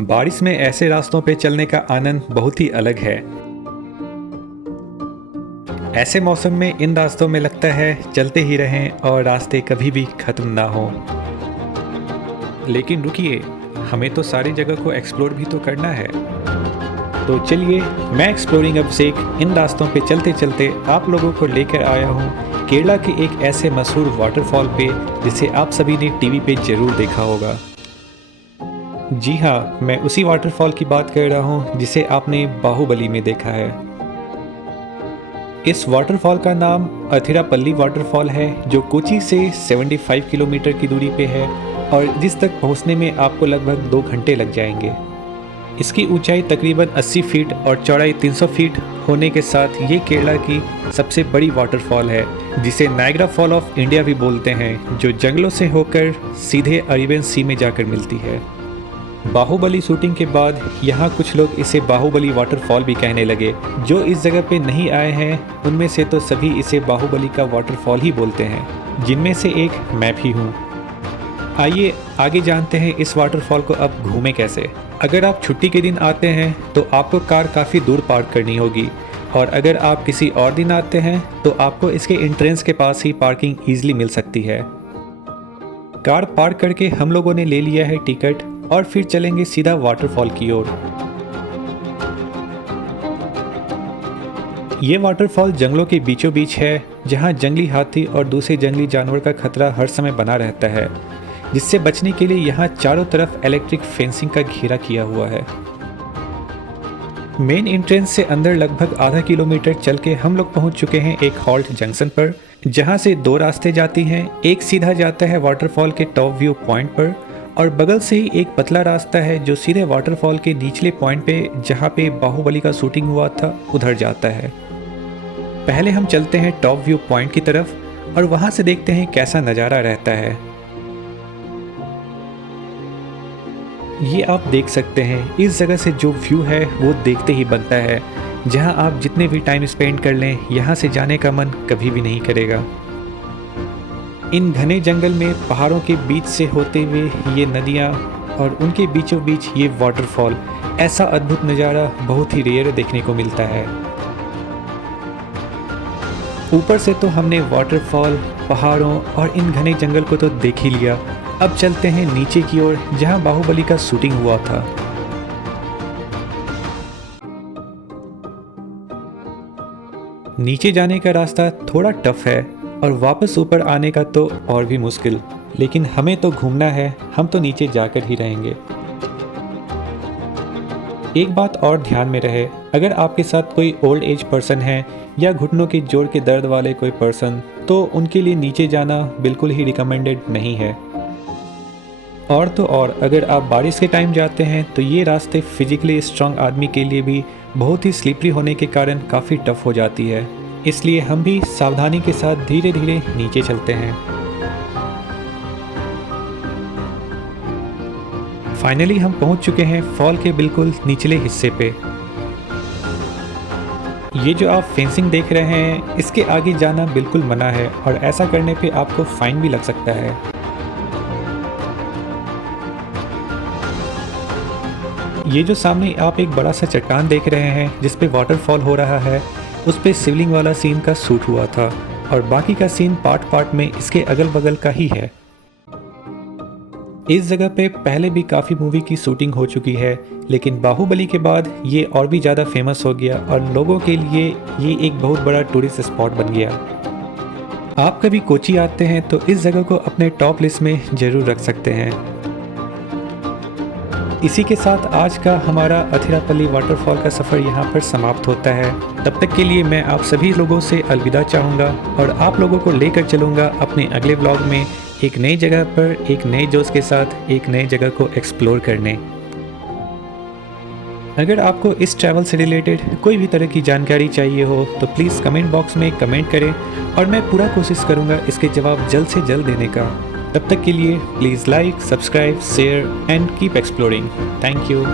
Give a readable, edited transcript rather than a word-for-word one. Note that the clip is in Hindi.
बारिश में ऐसे रास्तों पे चलने का आनंद बहुत ही अलग है। ऐसे मौसम में इन रास्तों में लगता है चलते ही रहें और रास्ते कभी भी खत्म ना हो। लेकिन रुकिए, हमें तो सारी जगह को एक्सप्लोर भी तो करना है। तो चलिए, मैं एक्सप्लोरिंग अभिषेक इन रास्तों पे चलते चलते आप लोगों को लेकर आया हूँ केरला के एक ऐसे मशहूर वाटरफॉल पे जिसे आप सभी ने टीवी पे जरूर देखा होगा। जी हाँ, मैं उसी वाटरफॉल की बात कर रहा हूँ जिसे आपने बाहुबली में देखा है। इस वाटरफॉल का नाम अथिरापल्ली वाटरफॉल है, जो कोची से 75 किलोमीटर की दूरी पे है और जिस तक पहुँचने में आपको लगभग 2 घंटे लग जाएंगे। इसकी ऊंचाई तकरीबन 80 फीट और चौड़ाई 300 फीट होने के साथ ये केरला की सबसे बड़ी वाटरफॉल है, जिसे नायग्रा फॉल ऑफ इंडिया भी बोलते हैं, जो जंगलों से होकर सीधे अरेबियन सी में जाकर मिलती है। बाहुबली शूटिंग के बाद यहाँ कुछ लोग इसे बाहुबली वाटरफॉल भी कहने लगे। जो इस जगह पे नहीं आए हैं उनमें से तो सभी इसे बाहुबली का वाटरफॉल ही बोलते हैं, जिनमें से एक मैं भी हूँ। आइए आगे जानते हैं इस वाटरफॉल को अब घूमें कैसे। अगर आप छुट्टी के दिन आते हैं तो आपको कार काफ़ी दूर पार्क करनी होगी, और अगर आप किसी और दिन आते हैं तो आपको इसके एंट्रेंस के पास ही पार्किंग ईजिली मिल सकती है। कार पार्क करके हम लोगों ने ले लिया है टिकट और फिर चलेंगे सीधा वाटरफॉल की ओर। ये वाटरफॉल जंगलों के बीचों बीच है, जहाँ जंगली हाथी और दूसरे जंगली जानवर का खतरा हर समय बना रहता है, जिससे बचने के लिए यहाँ चारों तरफ इलेक्ट्रिक फेंसिंग का घेरा किया हुआ है। मेन एंट्रेंस से अंदर लगभग आधा किलोमीटर चल के हम लोग पहुँच चुके हैं एक हॉल्ट जंक्शन पर, जहाँ से 2 रास्ते जाती हैं। एक सीधा जाता है वाटरफॉल के टॉप व्यू पॉइंट पर, और बगल से ही एक पतला रास्ता है जो सीधे वाटरफॉल के निचले पॉइंट पे, जहाँ पे बाहुबली का शूटिंग हुआ था, उधर जाता है। पहले हम चलते हैं टॉप व्यू पॉइंट की तरफ और वहाँ से देखते हैं कैसा नज़ारा रहता है। ये आप देख सकते हैं, इस जगह से जो व्यू है वो देखते ही बनता है, जहाँ आप जितने भी टाइम स्पेंड कर लें यहाँ से जाने का मन कभी भी नहीं करेगा। इन घने जंगल में पहाड़ों के बीच से होते हुए ये नदियाँ और उनके बीचों बीच ये वाटरफॉल, ऐसा अद्भुत नज़ारा बहुत ही रेयर देखने को मिलता है। ऊपर से तो हमने वाटरफॉल, पहाड़ों और इन घने जंगल को तो देख ही लिया। अब चलते हैं नीचे की ओर, जहां बाहुबली का शूटिंग हुआ था। नीचे जाने का रास्ता थोड़ा टफ है और वापस ऊपर आने का तो और भी मुश्किल, लेकिन हमें तो घूमना है, हम तो नीचे जाकर ही रहेंगे। एक बात और ध्यान में रहे, अगर आपके साथ कोई ओल्ड एज पर्सन है या घुटनों के जोड़ के दर्द वाले कोई पर्सन, तो उनके लिए नीचे जाना बिल्कुल ही रिकमेंडेड नहीं है। और तो और अगर आप बारिश के टाइम जाते हैं तो ये रास्ते फिजिकली स्ट्रांग आदमी के लिए भी बहुत ही स्लिपरी होने के कारण काफ़ी टफ हो जाती है, इसलिए हम भी सावधानी के साथ धीरे धीरे नीचे चलते हैं। फाइनली हम पहुंच चुके हैं फॉल के बिल्कुल निचले हिस्से पे। ये जो आप फेंसिंग देख रहे हैं, इसके आगे जाना बिल्कुल मना है और ऐसा करने पे आपको फाइन भी लग सकता है। ये जो सामने आप एक बड़ा सा चट्टान देख रहे हैं जिस पे वाटरफॉल हो रहा है, उस पे शिवलिंग वाला सीन का शूट हुआ था, और बाकी का सीन पार्ट पार्ट में इसके अगल बगल का ही है। इस जगह पे पहले भी काफ़ी मूवी की शूटिंग हो चुकी है, लेकिन बाहुबली के बाद ये और भी ज़्यादा फेमस हो गया और लोगों के लिए ये एक बहुत बड़ा टूरिस्ट स्पॉट बन गया। आप कभी कोची आते हैं तो इस जगह को अपने टॉप लिस्ट में ज़रूर रख सकते हैं। इसी के साथ आज का हमारा अथिरापल्ली वाटरफॉल का सफ़र यहाँ पर समाप्त होता है। तब तक के लिए मैं आप सभी लोगों से अलविदा चाहूँगा और आप लोगों को लेकर चलूँगा अपने अगले ब्लॉग में एक नई जगह पर, एक नए जोश के साथ एक नई जगह को एक्सप्लोर करने। अगर आपको इस ट्रैवल से रिलेटेड कोई भी तरह की जानकारी चाहिए हो तो प्लीज़ कमेंट बॉक्स में कमेंट करें और मैं पूरा कोशिश करूँगा इसके जवाब जल्द से जल्द देने का। तब तक के लिए please like, subscribe, share and keep exploring. Thank you.